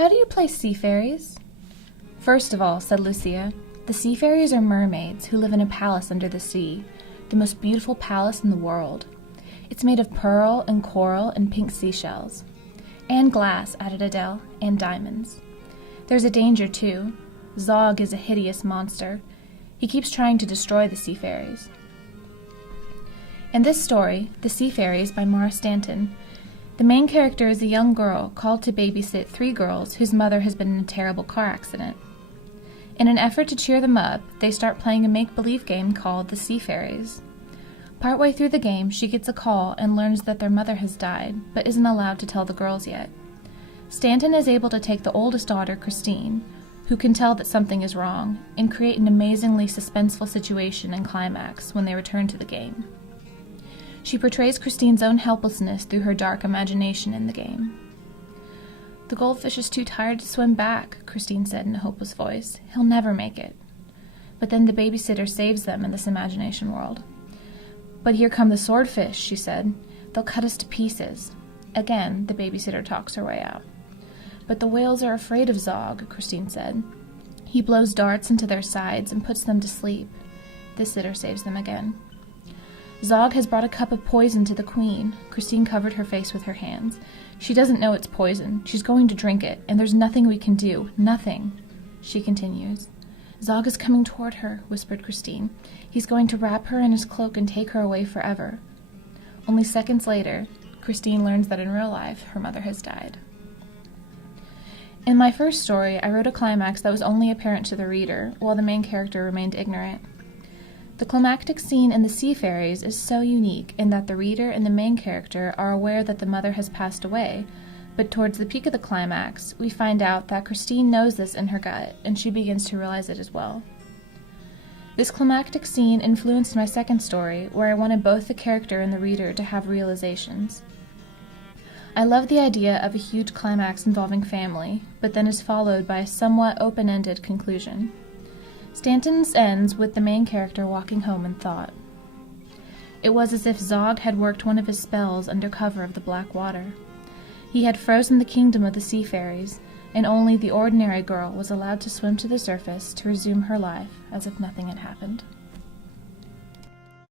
How do you play sea fairies? First of all, said Lucia, the sea fairies are mermaids who live in a palace under the sea, the most beautiful palace in the world. It's made of pearl and coral and pink seashells. And glass, added Adele, and diamonds. There's a danger, too. Zog is a hideous monster. He keeps trying to destroy the sea fairies. In this story, The Sea Fairies by Mara Stanton, the main character is a young girl called to babysit 3 girls whose mother has been in a terrible car accident. In an effort to cheer them up, they start playing a make-believe game called The Sea Fairies. Partway through the game, she gets a call and learns that their mother has died, but isn't allowed to tell the girls yet. Stanton is able to take the oldest daughter, Christine, who can tell that something is wrong, and create an amazingly suspenseful situation and climax when they return to the game. She portrays Christine's own helplessness through her dark imagination in the game. The goldfish is too tired to swim back, Christine said in a hopeless voice. He'll never make it. But then the babysitter saves them in this imagination world. But here come the swordfish, she said. They'll cut us to pieces. Again, the babysitter talks her way out. But the whales are afraid of Zog, Christine said. He blows darts into their sides and puts them to sleep. The sitter saves them again. Zog has brought a cup of poison to the queen. Christine covered her face with her hands. She doesn't know it's poison. She's going to drink it, and there's nothing we can do. Nothing. She continues. Zog is coming toward her, whispered Christine. He's going to wrap her in his cloak and take her away forever. Only seconds later, Christine learns that in real life, her mother has died. In my first story, I wrote a climax that was only apparent to the reader, while the main character remained ignorant. The climactic scene in The Sea Fairies is so unique in that the reader and the main character are aware that the mother has passed away, but towards the peak of the climax, we find out that Christine knows this in her gut, and she begins to realize it as well. This climactic scene influenced my second story, where I wanted both the character and the reader to have realizations. I love the idea of a huge climax involving family, but then is followed by a somewhat open-ended conclusion. Stanton's ends with the main character walking home in thought. It was as if Zog had worked one of his spells under cover of the black water. He had frozen the kingdom of the sea fairies, and only the ordinary girl was allowed to swim to the surface to resume her life as if nothing had happened.